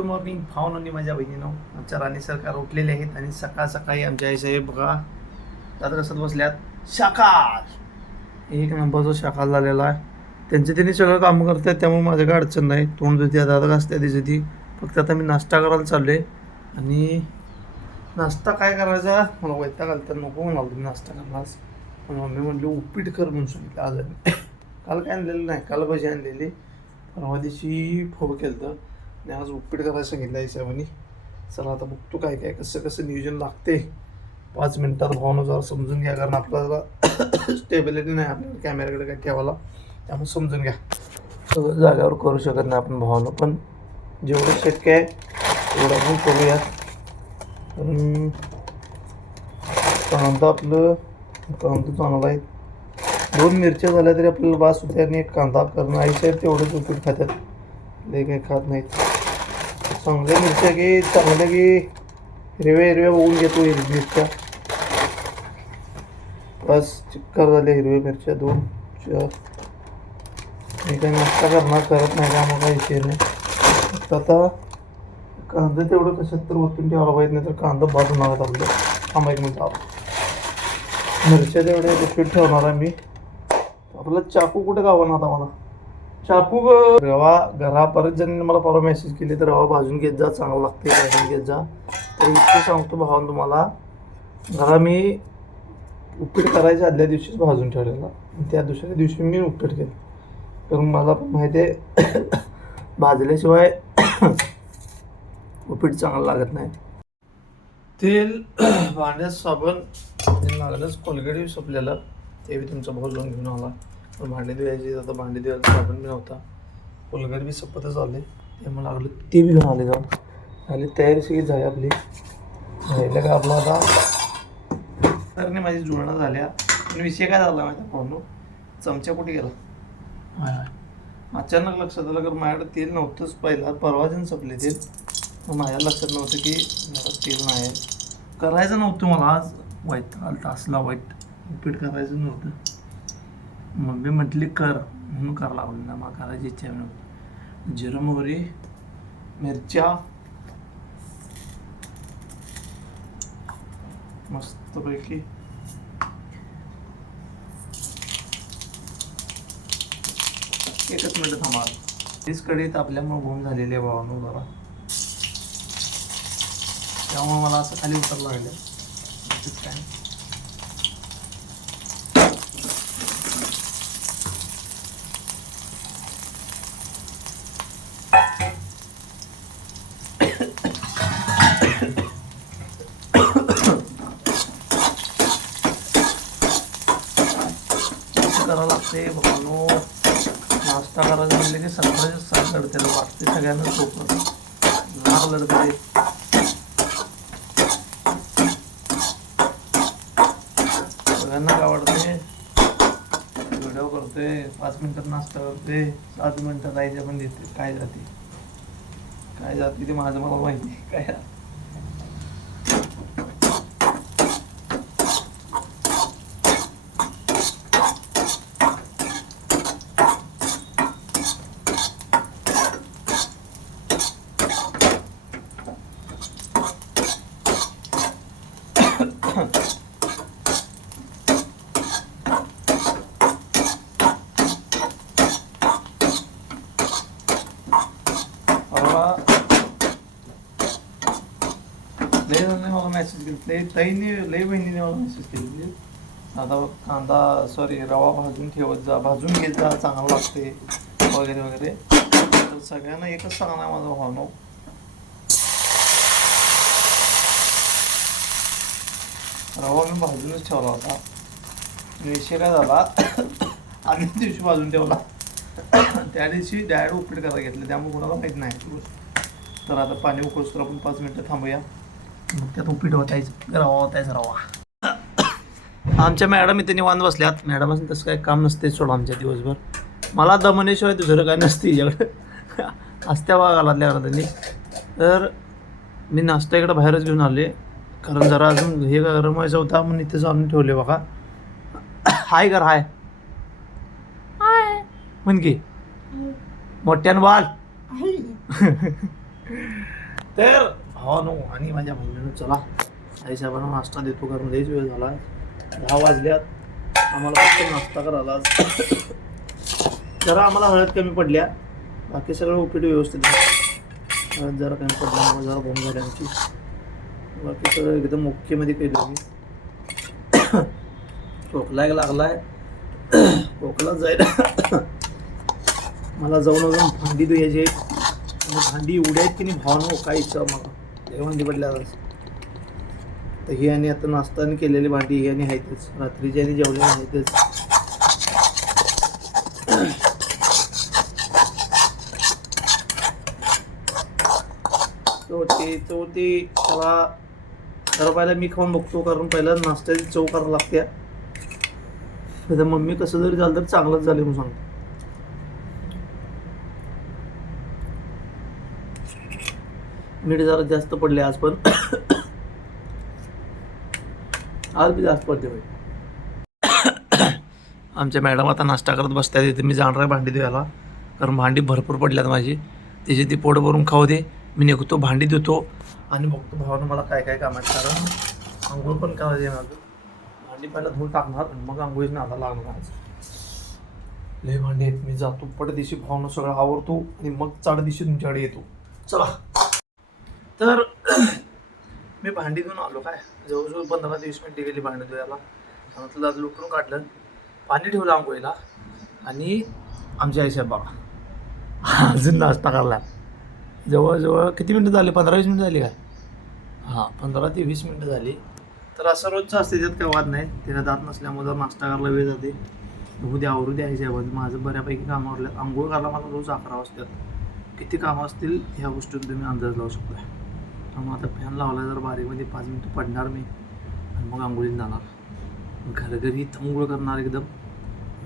Good morning भावनो आणि माझ्या बहिणीनो. आमच्या राणी सरकार उठलेले आहेत आणि सकाळ सकाळी आमच्या आईसाहेब बघा दादा कसत बसल्यात. शाखाल एक नंबरचा शाखाल झालेला आहे. त्यांचे त्यांनी सगळं कामं करतात त्यामुळे माझ्या काय अडचण नाही. तोंड धुत्या दादा घासत्या दिसते ती. फक्त आता मी नाश्ता करायला चाललो आहे आणि नाश्ता काय करायचा मला वैताग घालतात नको म्हणाल तुम्ही नाश्ता करणार. पण मम्मी म्हणली उपीट कर म्हणून सांगितलं आज आम्ही. काल काय आणलेलं नाही, काल भजी आणलेली, परवा दिवशी फोड केलं तर आणि आज उपीट करायला सांगितलं आहे साहेबांनी. चला आता बघतो काय काय कसं कसं नियोजन लागते. 5 मिनिटात भावना जरा समजून घ्या, कारण आपल्याला स्टेबिलिटी नाही आपल्याला कॅमेऱ्याकडे काय ठेवायला, त्यामुळे समजून घ्या. सगळं जाग्यावर करू शकत नाही आपण भावना, पण जेवढं शक्य आहे तेवढं आपण करूया. कारण कांदा आपलं कांदा चांगला आहे. 2 मिरच्या झाल्या तरी आपल्याला बास होते आणि एक कांदा करणं आईसाहेब तेवढंच उपीट खात्यात, लय काही खात नाहीत. चांगल्या मिरच्या घे, चांगल्या घे, हिरव्या हिरव्या बघून घेतो हिरवी मिरच्या. बस चिक्कार झाले हिरव्या मिरच्या 2 4. मी काही नाश्ता करत नाही त्यामुळे काही विषय नाही. फक्त आता कांदा तेवढं कशात तर ओतून ठेवायला पाहिजे, नाही तर कांदा भाजून लागत आपलं. थांबा 1 मिनिट. मिरच्या तेवढ्या पिशवीत ठेवणार आहे मी. आपला चाकू कुठे गावं आता मला चाकू रवा घरा परत ज्यांनी मला परवा मेसेज केली तर रवा भाजून घेत जा, चांगलं लागते भाजून घेत जा. तर इतकं सांगतो भावानं तुम्हाला, घरा मी उपीट करायच्या आदल्या दिवशीच भाजून ठेवलेला आणि त्या दुसऱ्या दिवशी मी उपीट केलं. कारण मला पण माहिती आहे भाजल्याशिवाय उपीट चांगलं लागत नाही. तेल भांड्यात साबण लागलंच, कोलगेट संपलेलं ते बी तुमचा भाऊ जाऊन घेऊन आला. पण भांडी धुवायची आता भांडी धुवायला साबण बी नव्हता, कोलगेट बी संपतच आले ते मला लागलं ते बी घेऊन आले. जाऊन आली तयारी सगळी झाली आपली. राहिलं का आपलं आता तर नाही माझी जुळणं झाल्या. पण विषय काय झाला माहिती भाऊ, चमचा कुठे गेला अचानक लक्षात आलं. कारण माझ्याकडे तेल नव्हतंच, पहिला परवाजन संपले तेल. मग माझ्या लक्षात नव्हतं की मला तेल नाही करायचं नव्हतं. मला आज वाईट आलं असला वाईट उपीट करायचं नव्हतं. मम्मी म्हटली कर म्हणून करायला लागलं ना, मला करायची इच्छा नव्हती. जिरं मोहरी मिरच्या मस्तपैकी एकच मिनिट थांबा. तीच कढईत आपल्यामुळे घुम झालेली आहे भावानं जरा, त्यामुळे मला असं खाली उतरलं लागलं. काय करावं लागते भावानो. नाश्ता करायचं म्हणले की सकाळी सकाळ त्याला वाटते सगळ्यांना सोपं लाग लढते. सगळ्यांना काय वाटते व्हिडिओ करते, 5 मिनिटात नाश्ता करते, 7 मिनिटात आईच्या पण देते. काय जाते ते माझं मला माहिती काय. लय मला मेसेज केली, लय बहिणीने मला मेसेज केली. आता कांदा रवा भाजून ठेवत जा, भाजून घेत जा, चांगलं लागते वगैरे वगैरे. तर सगळ्यांना एकच सांगणार माझा भावनो, रवा मी भाजूनच ठेवला होता. विषय काय झाला आदल्या दिवशी भाजून ठेवला, त्या दिवशी डायरेक्ट उपीट करायला घेतलं, त्यामुळे कोणाला माहीत नाही. तर आता पाणी उकळूस तर आपण 5 मिनिटं थांबूया. मग त्यात उपीट होतायचं, रवा होतायचं रवा. आमच्या मॅडम इथे निवांत बसल्यात. मॅडम असं तसं काही काम नसते सोडा आमच्या दिवसभर. मला दमनेशिवाय दुसरं काय नसते हिच्याकडे असत्या वागालातल्या त्यांनी. तर मी नाश्ता इकडं बाहेरच घेऊन आले, कारण जरा अजून हे गरम व्हायचं होता म्हणून इथेच आणून ठेवले बघा. हाय कर हाय म्हण की मोठ्यान बाल तर भावानो आणि माझ्या बहिणीनं चला आईसाहेबांना नाश्ता देतो कारण लईच वेळ झाला 10 वाजल्यात आम्हाला फक्त नाश्ता करायला जरा आम्हाला हळद कमी पडल्या बाकी सगळं उपीट व्यवस्थित आहे. हळद जरा कमी पडल्यामुळे जरा भोंग झाली आमची बाकी सगळं एकदम ओकेमध्ये केलं मी खोकला एक लागलाय खोकला जायला मला जाऊन भांडी धुयाची भांडी एवढी आहेत की नाही भावनो काय इच्छा मला हे भांडी पडल्या तर ही आणि आता नाश्ताने केलेली भांडी ही आणि आहेतच रात्रीची आणि जेवलेली आहेतच. तो ती त्याला जरा पहिला मी खाऊन बघतो कारण पहिला नाश्त्याची चव करायला लागते तर मम्मी कसं जरी झालं तर चांगलंच झालं म्हणून सांगतो. मीठ जरा जास्त पडले आज पण आज बी जास्त पडते भाई. आमच्या मॅडम आता नाश्ता करत बसतात तिथे मी जाणार आहे भांडी धुवायला कारण भांडी भरपूर पडल्यात माझी त्याची ती पोट भरून खाऊ दे मी निघतो भांडी धुतो आणि बघतो भावानं मला काय काय काम आहे कारण आंघोळ पण करायची आहे माझं भांडी पहिला धुवून टाकणार आणि मग आंघोळीच नादा लागणार आज लय भांडी आहेत. मी जातो पटदिशी भावानं सगळं आवरतो आणि मग चाडदिशी तुमच्याकडे येतो. चला तर मी भांडी धुवून आलो काय जवळजवळ 15-20 मिनिटे गेली भांडी धुवायला म्हटलं आज लुटून काढलं पाणी ठेवलं आंघोळीला आणि आमच्या आईसाहेब बघा अजून नाश्ता करला जवळजवळ किती मिनटं झाली 15-20 मिनटं झाली काय हां 15 ते 20 मिनटं झाली. तर असं रोजचं असते त्यात काही वाद नाही तिला दात नसल्यामुळे जर नाश्ता करायला वेळ जाते बघू द्या आवरू द्या आईसाहेब माझं बऱ्यापैकी कामं आवरल्यात. आंघोळ करायला मला रोज 11 वाजतात किती कामं असतील ह्या गोष्टीतून तुम्ही अंदाज लावू शकता. त्यामुळे आता फॅन लावला जर बारीकमध्ये 5 मिनटं पडणार मी आणि मग आंघोळीत जाणार घरघरी आंघोळ करणार एकदम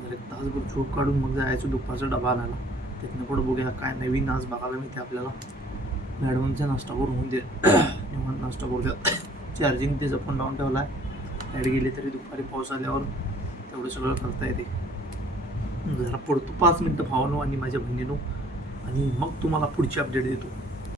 जर 1 तासभर झोप काढून मग जायचं दुपारचा डबा आणायला तिथनं पुढं बघूया काय नवीन आज बघायला मिळते आपल्याला. मॅडमचा नाश्ता करून होऊन दे निवांत नाश्ता करू द्या चार्जिंग ते जपून लावून ठेवला आहे लाईट गेली तरी दुपारी पाऊस आल्यावर तेवढं सगळं करता येते. जरा पडतो 5 मिनटं भावानो आणि माझ्या बहिणीनो आणि मग तुम्हाला पुढची अपडेट देतो.